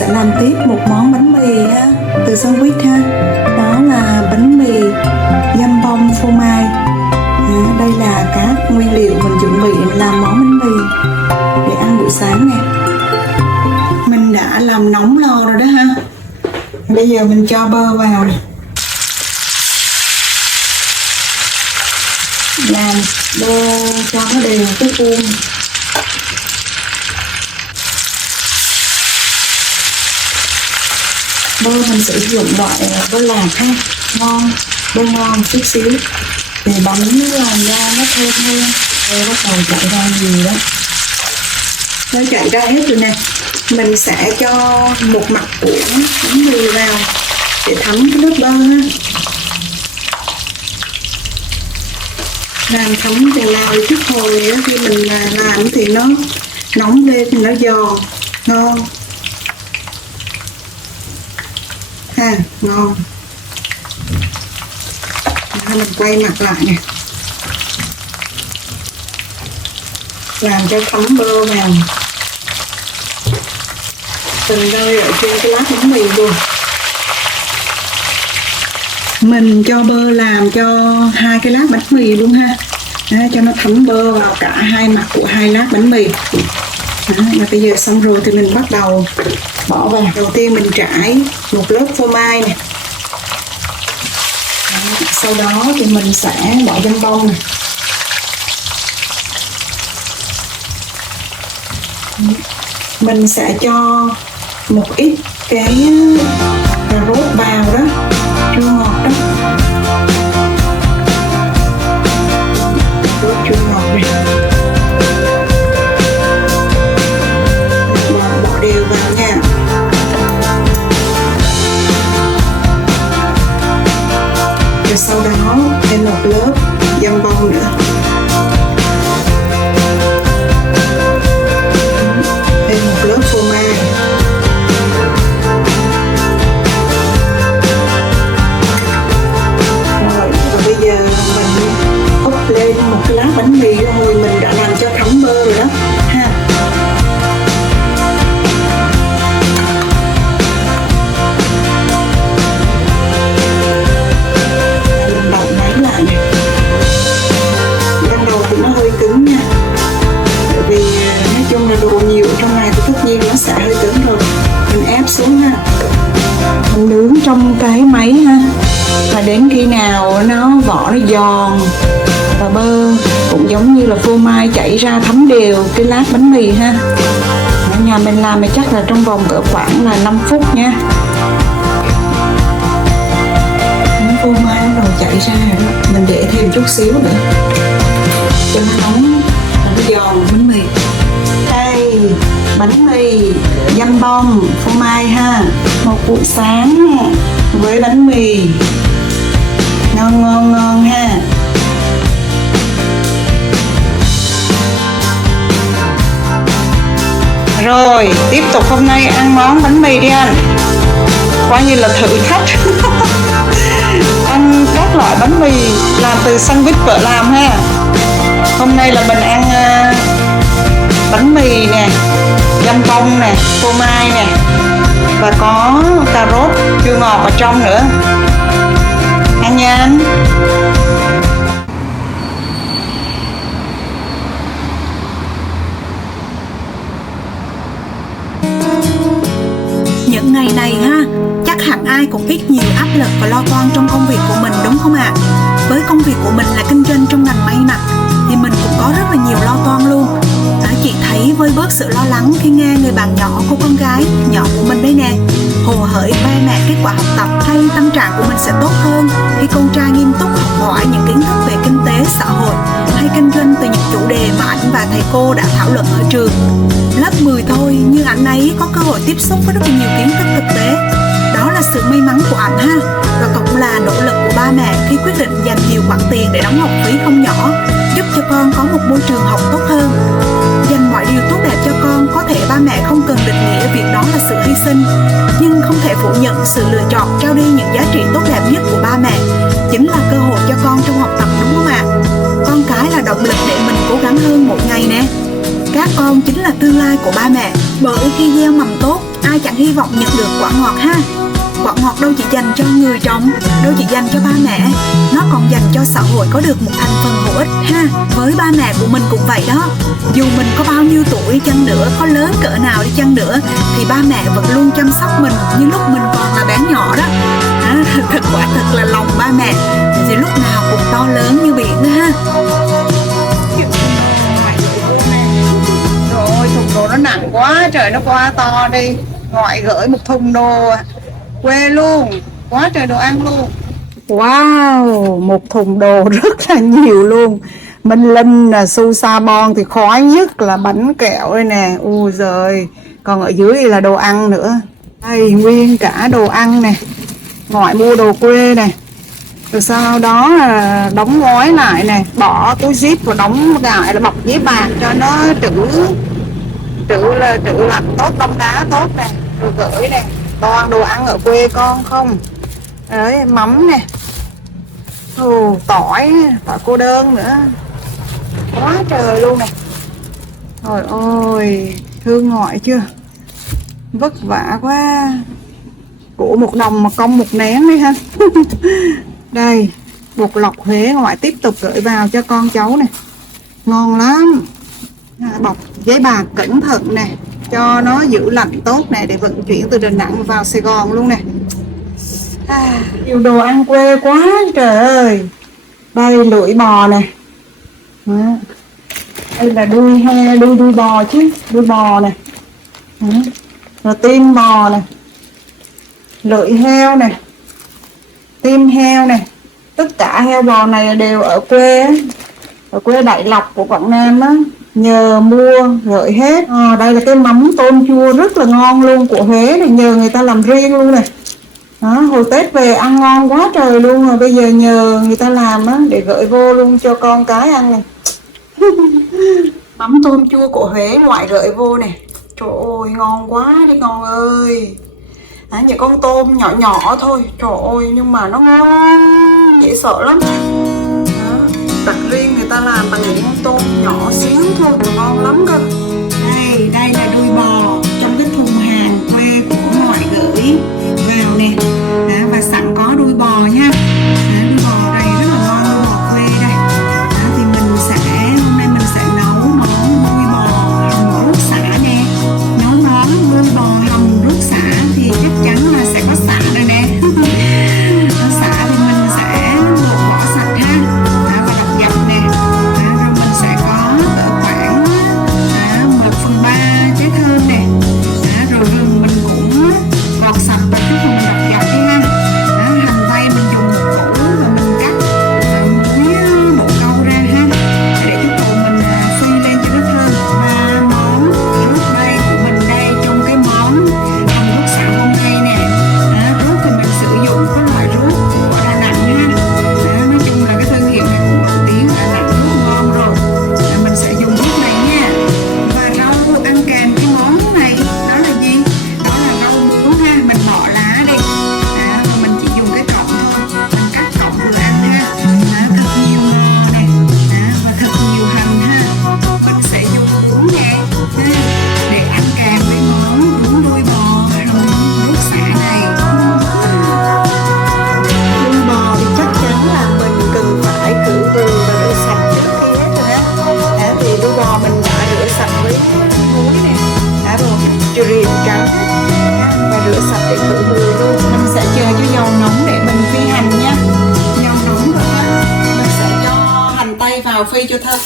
sẽ làm tiếp một món bánh mì ha, từ sandwich ha. Đó là bánh mì dăm bông phô mai. Đây là các nguyên liệu mình chuẩn bị làm món bánh mì để ăn buổi sáng nè. Mình đã làm nóng lò rồi đó ha. Bây giờ mình cho bơ vào nè. Làm bơ cho nó đều cái khuôn. Bơ mình sử dụng loại bơ lạc ha, ngon, bơ ngon chút xíu để bánh làm ra nó thơm hơn. Bơ bắt đầu chạy ra nhiều đó, nó chạy ra hết rồi nè. Mình sẽ cho một mặt của bánh mì vào để thấm cái nước bơ ha. Làm thấm từ nào chút hồi đó, khi mình làm thì nó nóng lên thì nó giòn ngon ha, ngon. Đó, mình quay mặt lại nè, làm cho thấm bơ vào từng nơi ở trên cái lát bánh mì luôn. Mình cho bơ làm cho 2 cái lát bánh mì luôn ha. Đó, cho nó thấm bơ vào cả hai mặt của 2 lát bánh mì. Đó, và bây giờ xong rồi thì mình bắt đầu bỏ vào. Đầu tiên mình trải một lớp phô mai nè. Đó, sau đó thì mình sẽ bỏ dăm bông nè. Mình sẽ cho một ít cái cà rốt vào đó, chua ngọt đó. Rốt chua ngọt này. Bỏ đều vào nha. Rồi sau đó thêm một lớp dăm bông nữa. Thêm một lớp phô mai. Lên một cái lá bánh mì rồi mình đã làm cho thấm bơ rồi đó ha. Mình đọc máy lại nè. Ban đầu thì nó hơi cứng nha, bởi vì nói chung là đồ nhiều trong này thì tất nhiên nó sẽ hơi cứng rồi. Mình ép xuống ha, mình nướng trong cái máy ha, và đến khi nào nó vỏ nó giòn và bơ cũng giống như là phô mai chảy ra thấm đều cái lát bánh mì ha. Ở nhà mình làm thì chắc là trong vòng cỡ khoảng là 5 phút nha. Phô mai bắt đầu chảy ra rồi, mình để thêm chút xíu nữa cho nó nóng và nó giòn bánh mì. Đây, bánh mì dăm bông phô mai ha, một buổi sáng với bánh mì ngon ngon ngon ha. Rồi, tiếp tục hôm nay ăn món bánh mì đi anh. Coi như là thử thách ăn các loại bánh mì làm từ sandwich vợ làm ha. Hôm nay là mình ăn bánh mì nè, dăm bông nè, phô mai nè, và có cà rốt chua ngọt ở trong nữa. Ăn nha anh. Những ngày này ha, chắc hẳn ai cũng ít nhiều áp lực và lo toan trong công việc của mình đúng không ạ? Với công việc của mình là kinh doanh trong ngành may mặc thì mình cũng có rất là nhiều lo toan luôn. Chị thấy vơi bớt sự lo lắng khi nghe người bạn nhỏ của con gái nhỏ của mình đây nè hồ hởi khoe mẹ kết quả học tập, hay tâm trạng của mình sẽ tốt hơn khi con trai nghiêm túc học hỏi những kiến thức về kinh tế xã hội hay kinh doanh từ những chủ đề mà ảnh và thầy cô đã thảo luận ở trường. Lớp 10 thôi nhưng ảnh ấy có cơ hội tiếp xúc với rất là nhiều kiến thức thực tế. Đó là sự may mắn của ảnh ha, và cũng là nỗ lực của ba mẹ khi quyết định dành nhiều khoản tiền để đóng học phí không nhỏ, giúp cho con có một môi trường học tốt hơn. Dành mọi điều tốt đẹp cho con, có thể ba mẹ không cần định nghĩa việc đó là sự hy sinh, nhưng không thể phủ nhận sự lựa chọn trao đi những giá trị tốt đẹp nhất của ba mẹ chính là cơ hội cho con trong học tập, đúng không ạ? Con cái là động lực để mình cố gắng hơn mỗi ngày nè. Các con chính là tương lai của ba mẹ, bởi khi gieo mầm tốt, ai chẳng hy vọng nhận được quả ngọt ha. Quả ngọt đâu chỉ dành cho người trồng, đâu chỉ dành cho ba mẹ, nó còn dành cho xã hội có được một thành phần hữu ích ha. Với ba mẹ của mình cũng vậy đó. Dù mình có bao nhiêu tuổi chăng nữa, có lớn cỡ nào đi chăng nữa, thì ba mẹ vẫn luôn chăm sóc mình như lúc mình còn là bé nhỏ đó. Thật quả thật là lòng ba mẹ thì lúc nào cũng to lớn như biển đó ha. Rồi thùng đồ nó nặng quá, trời nó quá to đi. Ngoại gửi một thùng đồ quê luôn, quá trời đồ ăn luôn. Wow, một thùng đồ rất là nhiều luôn. Minh Linh là su sa bon thì khoái nhất là bánh kẹo đây nè. Ui giời, còn ở dưới là đồ ăn nữa. Đây nguyên cả đồ ăn nè. Ngoại mua đồ quê nè. Rồi sau đó là đóng gói lại nè, bỏ túi zip và đóng lại là bọc giấy bạc cho nó trữ lạnh tốt, đông đá tốt nè. Rồi gửi nè, toàn đồ ăn ở quê con không. Đấy, mắm nè, tỏi cô đơn nữa, quá trời luôn nè. Trời ơi, thương ngoại chưa, vất vả quá. Của 1 đồng mà công 1 nén đấy ha. Đây, bột lọc Huế ngoại tiếp tục gửi vào cho con cháu nè, ngon lắm. Bọc giấy bạc cẩn thận nè, cho nó giữ lạnh tốt nè, để vận chuyển từ Đà Nẵng vào Sài Gòn luôn nè. Nhiều đồ ăn quê quá trời ơi. Đây lưỡi bò nè. Đó. Đây là đuôi bò chứ, đuôi bò nè. Đó. Rồi tim bò nè, lưỡi heo nè, tim heo nè. Tất cả heo bò này đều ở quê, ở quê Đại Lộc của Quảng Nam á, nhờ mua gửi hết. Đây là cái mắm tôm chua rất là ngon luôn của Huế này, nhờ người ta làm riêng luôn nè. Đó, hồi Tết về ăn ngon quá trời luôn, rồi bây giờ nhờ người ta làm á để gửi vô luôn cho con cái ăn này. Mắm tôm chua của Huế ngoại gửi vô nè. Trời ơi ngon quá đi con ơi. Những con tôm nhỏ nhỏ thôi, trời ơi nhưng mà nó ngon dễ sợ lắm. Đó, đặc riêng người ta làm bằng những con tôm nhỏ xíu thôi mà ngon lắm cơ. Đây là đuôi bò trong cái thùng hàng quê của ngoại gửi vào nè. Và sẵn có đuôi bò nha. Đuôi bò đây rất là ngon luôn, bò quê đây. Thì hôm nay mình sẽ nấu món đuôi bò hầm ruốc sả nè. Nấu món đuôi bò hầm ruốc sả thì chắc chắn là sẽ có sả rồi nè. Sả thì mình sẽ bỏ sạch ha, và đập dập nè. Rồi mình sẽ có cỡ khoảng 1/3 trái thơm nè. Rồi gừng mình cũng gọt sạch vào cái phần đập dập đi ha. Hành tây mình dùng một củ và mình cắt muối bột câu ra ha, để cái củ mình phi lên cho nó thơm. Và món ruốc đây của mình đây, trong cái món hầm ruốc sả hôm nay nè. Ruốc thì mình sử dụng cái loại ruốc của Đà Nẵng ha. Nói chung là cái thương hiệu này cũng nổi tiếng ở Đà Nẵng, rất ngon rồi. Mình sẽ dùng ruốc này nha. Và rau ăn kèm cái món này đó là gì? Đó là rau muống ha, mình bỏ lá đi. Và mình chỉ dùng cái cọng thôi, mình cắt cọng vừa ăn ha. Thật nhiều ngò này, và thật nhiều hành ha. Mình sẽ dùng muống nè để ăn kèm với món bún đuôi bò hầm ruốc sả này. Đuôi bò thì chắc chắn là mình cần phải khử trùng và rửa sạch trước khi hết rồi ha. Thì đuôi bò mình đã rửa sạch với muối nè, rồi riềng trắng và rửa sạch để khử mùi luôn. Mình sẽ chờ cho dầu nóng để mình phi hành nha. Dầu nóng rồi ha, mình sẽ cho hành tây vào phi cho thơm.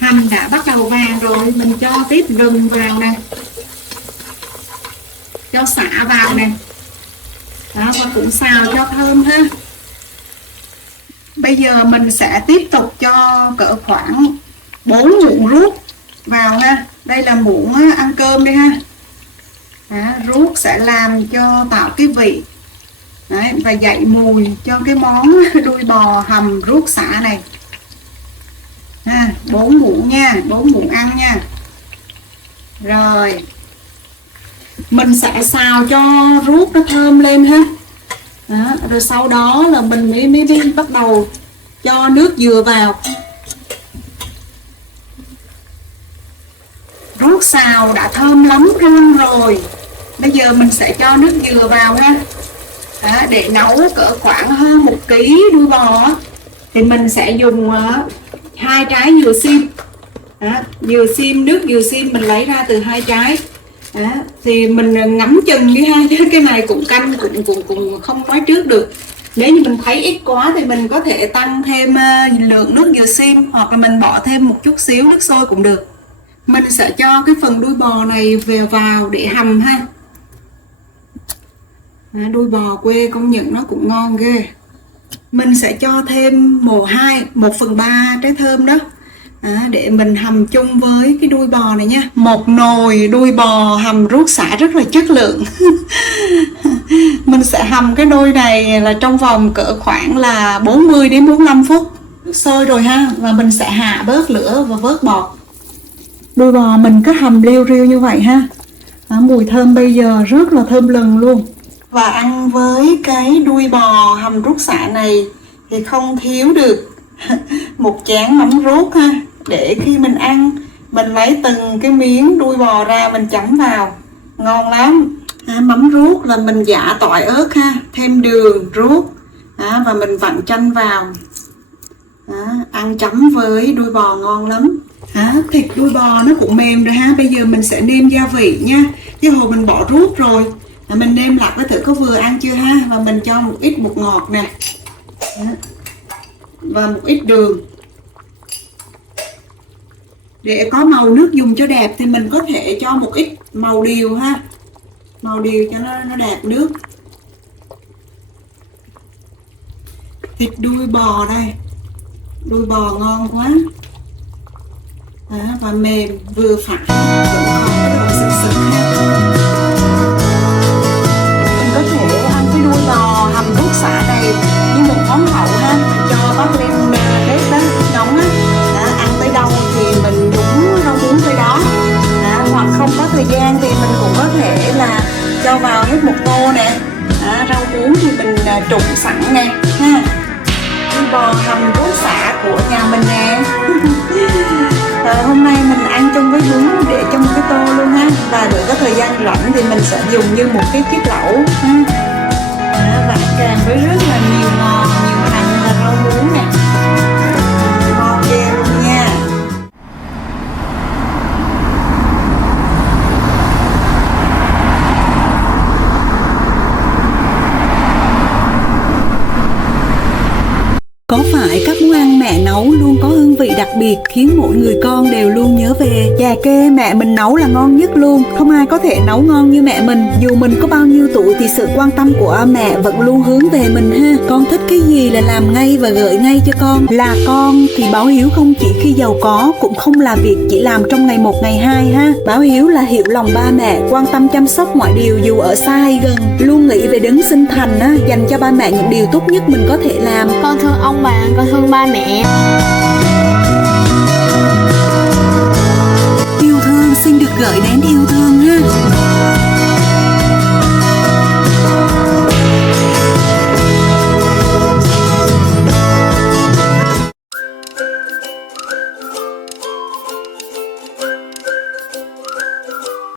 Hành đã bắt đầu vàng rồi, mình cho tiếp gừng vào nè, cho sả vào nè. Đó, và cũng xào cho thơm ha. Bây giờ mình sẽ tiếp tục cho cỡ khoảng 4 muỗng ruốc vào ha. Đây là muỗng ăn cơm đây ha. Ruốc sẽ làm cho tạo cái vị. Đấy, và dậy mùi cho cái món đuôi bò hầm ruốc sả này. 4 muỗng nha, 4 muỗng ăn nha. Rồi mình sẽ xào cho ruốc nó thơm lên ha. Rồi sau đó là mình mới bắt đầu cho nước dừa vào. Ruốc nước xào đã thơm lắm luôn rồi. Bây giờ mình sẽ cho nước dừa vào ha. Đó, để nấu cỡ khoảng hơn 1 ký đuôi bò thì mình sẽ dùng 2 trái dừa xiêm. Đó, dừa xiêm, nước dừa xiêm mình lấy ra từ 2 trái. Đó, thì mình ngắm chừng đi ha, chứ cái này cũng canh cũng không nói trước được. Nếu như mình thấy ít quá thì mình có thể tăng thêm lượng nước dừa xiêm, hoặc là mình bỏ thêm một chút xíu nước sôi cũng được. Mình sẽ cho cái phần đuôi bò này về vào để hầm ha. Đuôi bò quê công nhận nó cũng ngon ghê. Mình sẽ cho thêm 1/3 trái thơm đó. Để mình hầm chung với cái đuôi bò này nha. Một nồi đuôi bò hầm ruốc sả rất là chất lượng. Mình sẽ hầm cái đuôi này là trong vòng cỡ khoảng là 40 đến 45 phút. Nước sôi rồi ha, và mình sẽ hạ bớt lửa và vớt bọt. Đuôi bò mình cứ hầm liu riu như vậy ha. Mùi thơm bây giờ rất là thơm lừng luôn. Và ăn với cái đuôi bò hầm ruốc sả này thì không thiếu được một chén mắm ruốc ha. Để khi mình ăn, mình lấy từng cái miếng đuôi bò ra mình chấm vào, ngon lắm. Mắm ruốc là mình giã tỏi ớt ha, thêm đường, ruốc và mình vặn chanh vào. Ăn chấm với đuôi bò ngon lắm. Thịt đuôi bò nó cũng mềm rồi ha. Bây giờ mình sẽ nêm gia vị nha. Cái hồi mình bỏ ruốc rồi, mình nêm lại với thử có vừa ăn chưa ha. Và mình cho một ít bột ngọt nè, và một ít đường. Để có màu nước dùng cho đẹp thì mình có thể cho một ít màu điều ha. Màu điều cho nó đẹp nước. Thịt đuôi bò đây. Đuôi bò ngon quá. Và mềm vừa phải, vẫn còn cái độ sực sực ha. Mình có thể ăn cái đuôi bò hầm ruốc sả này như một món hậu ha. Mình cho bắp lên bếp đó, nóng á. Ăn tới đâu thì mình nhúng rau muống tới đó. Hoặc không có thời gian thì mình cũng có thể là cho vào hết một tô nè. Rau muống thì mình trụng sẵn nè ha. Đuôi bò hầm ruốc sả của nhà mình nè. Hôm nay mình ăn chung với bún để trong một cái tô luôn ha. Và đợi có thời gian rảnh thì mình sẽ dùng như một cái kiếp lẩu ha. Và kèm với rất là nhiều ngò, nhiều hành và rau muống nè. Ngon ghê luôn nha. Có phải các món ăn mẹ nấu luôn có hương vị đặc biệt khiến mỗi người con đều luôn nhớ về? Chà kê, mẹ mình nấu là ngon nhất luôn. Không ai có thể nấu ngon như mẹ mình. Dù mình có bao nhiêu tuổi thì sự quan tâm của mẹ vẫn luôn hướng về mình ha. Con thích cái gì là làm ngay và gửi ngay cho con. Là con thì báo hiếu không chỉ khi giàu có, cũng không là việc chỉ làm trong ngày 1 ngày 2 ha. Báo hiếu là hiểu lòng ba mẹ, quan tâm chăm sóc mọi điều dù ở xa hay gần. Luôn nghĩ về đấng sinh thành á, dành cho ba mẹ những điều tốt nhất mình có thể làm. Con thương ông bà, con thương ba mẹ. Yêu thương xin được gửi đến yêu thương.